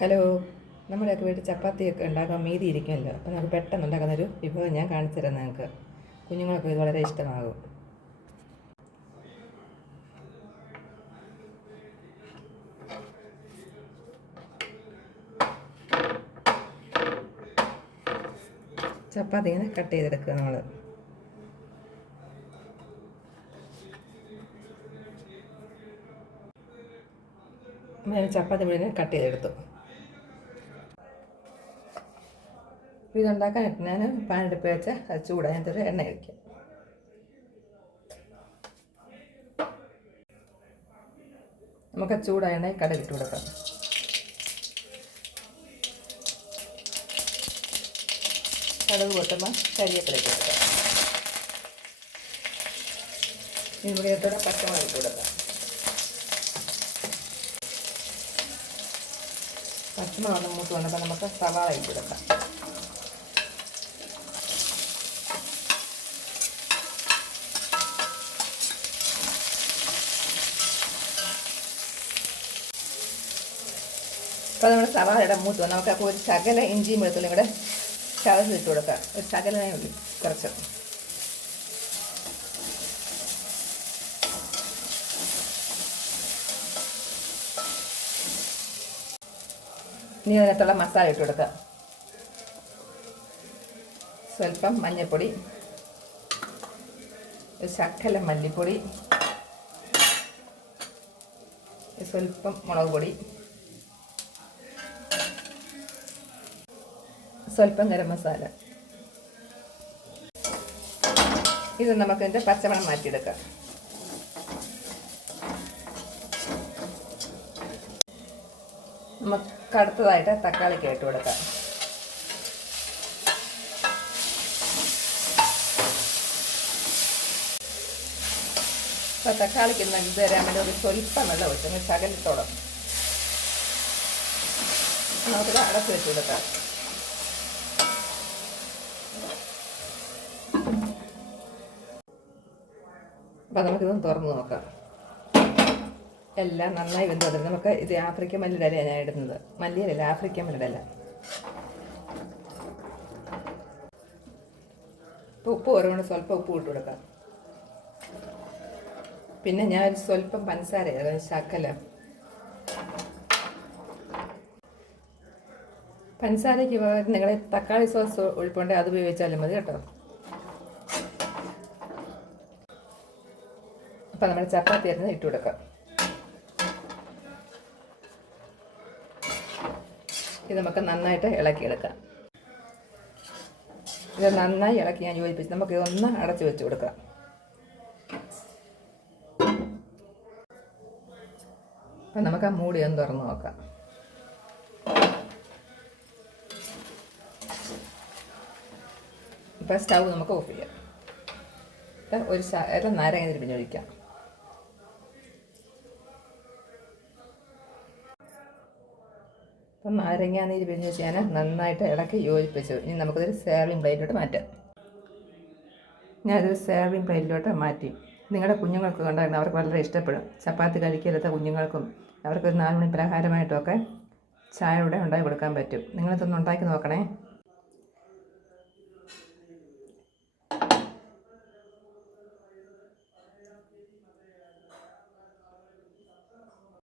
Hello, നമ്മുടെയൊക്കെ വീട്ടിൽ ചപ്പാത്തിയൊക്കെ ഉണ്ടാക്കാൻ മീതി ഇരിക്കുമല്ലോ. അപ്പോൾ നമുക്ക് പെട്ടെന്ന് ഉണ്ടാക്കുന്നൊരു വിഭവം ഞാൻ കാണിച്ചു തരാം. നിങ്ങൾക്ക് കുഞ്ഞുങ്ങളൊക്കെ ഇത് വളരെ ഇഷ്ടമാകും. ചപ്പാത്തി ഇങ്ങനെ കട്ട് ചെയ്തെടുക്കുക. നമ്മൾ ചപ്പാത്തി മുഴുവൻ കട്ട് ചെയ്തെടുത്തു. ഇതുണ്ടാക്കാനായിട്ട് ഞാൻ പാനെടുപ്പ് വെച്ച് അത് ചൂടായിട്ടൊരു എണ്ണ ഒഴിക്കാം. നമുക്ക് ചൂടായ എണ്ണയിൽ കടുകിട്ട് കൊടുക്കാം. കടുക് പൊട്ടുമ്പോൾ കരിയേപ്പിലേക്ക് കൊടുക്കാം. ഇതിനോടെ പച്ചമുളക് ഇട്ട് കൊടുക്കാം. പച്ചമുളക് മൂത്ത് വന്നപ്പോൾ നമുക്ക് സവാള ഇട്ട് കൊടുക്കാം. അപ്പോൾ നമ്മുടെ സവാളയുടെ മൂത്ത് വന്ന് നമുക്ക് അപ്പോൾ ഒരു ശകല ഇഞ്ചിയും വെളുത്തുള്ളിയും കൂടെ ചതച്ചിട്ട് കൊടുക്കാം. ഒരു ശകലമായി ഉള്ളി കുറച്ച്. ഇനി അതിനകത്തുള്ള മസാല ഇട്ട് കൊടുക്കാം. സ്വല്പം മഞ്ഞൾപ്പൊടി, ഒരു ശകലം മല്ലിപ്പൊടി, സ്വല്പം മുളക് പൊടി, സ്വല്പം ഗരം മസാല. ഇത് നമുക്ക് ഇതിൻ്റെ പച്ചമണം മാറ്റിയെടുക്കാം. നമുക്ക് അടുത്തതായിട്ട് തക്കാളിക്ക് ഇട്ട് കൊടുക്കാം. അപ്പോൾ തക്കാളിക്ക് ഇത് തരാൻ വേണ്ടി ഒരു സ്വല്പം വെള്ളം ഒഴിച്ചു ശകലത്തോളം നമുക്കിത് അടച്ചു വെച്ച് കൊടുക്കാം. അപ്പോൾ നമുക്കിതൊന്ന് തുറന്ന് നോക്കാം. എല്ലാം നന്നായി വെന്ത് വന്നിട്ട് നമുക്ക് ഇത് ആഫ്രിക്കൻ മല്ലിയുടെ ഇലയാണ് ഞാൻ ഇടുന്നത്. മല്ലിയിലല്ല, ആഫ്രിക്കൻ മല്ലിയുടെ ഇല. ഇപ്പോൾ ഉപ്പ് കുറവുകൊണ്ട് സ്വല്പം ഉപ്പ് ഇട്ട് കൊടുക്കാം. പിന്നെ ഞാൻ സ്വല്പം പഞ്ചസാര ശകലം. പഞ്ചസാരയ്ക്ക് പകരം നിങ്ങൾ തക്കാളി സോസ് ഒഴിപ്പുണ്ടെങ്കിൽ അത് ഉപയോഗിച്ചാലും മതി കേട്ടോ. അപ്പം നമ്മൾ ചപ്പാത്തി അരിഞ്ഞ് ഇട്ട് കൊടുക്കാം. ഇത് നമുക്ക് നന്നായിട്ട് ഇളക്കിയെടുക്കാം. ഇത് നന്നായി ഇളക്കി ഞാൻ യോജിപ്പിച്ച് നമുക്ക് ഇതൊന്ന് അടച്ചു വെച്ച് കൊടുക്കാം. അപ്പം നമുക്ക് ആ മൂടി ഒന്ന് തുറന്ന് നോക്കാം. ഇപ്പം സ്റ്റൗ നമുക്ക് ഓഫ് ചെയ്യാം. ഒരു നാരങ്ങ തിരുപ്പിഞ്ഞ് ഒഴിക്കാം. അപ്പം നാരങ്ങ നീര് പിരിഞ്ഞ് വെച്ച് ഞാൻ നന്നായിട്ട് ഇളക്കി യോജിപ്പിച്ചു. ഇനി നമുക്കതൊരു സേർവിങ് പ്ലേറ്റിലോട്ട് മാറ്റാം. ഞാനതൊരു സേർവിങ് പ്ലേറ്റിലോട്ട് മാറ്റി. നിങ്ങളുടെ കുഞ്ഞുങ്ങൾക്ക് കണ്ടായിരുന്നു അവർക്ക് വളരെ ഇഷ്ടപ്പെടും. ചപ്പാത്തി കഴിക്കാത്ത കുഞ്ഞുങ്ങൾക്കും അവർക്കൊരു 4 മണി പലഹാരമായിട്ടൊക്കെ ചായ കൂടെ ഉണ്ടാക്കി കൊടുക്കാൻ പറ്റും. നിങ്ങളിതൊന്ന് ഉണ്ടാക്കി നോക്കണേ.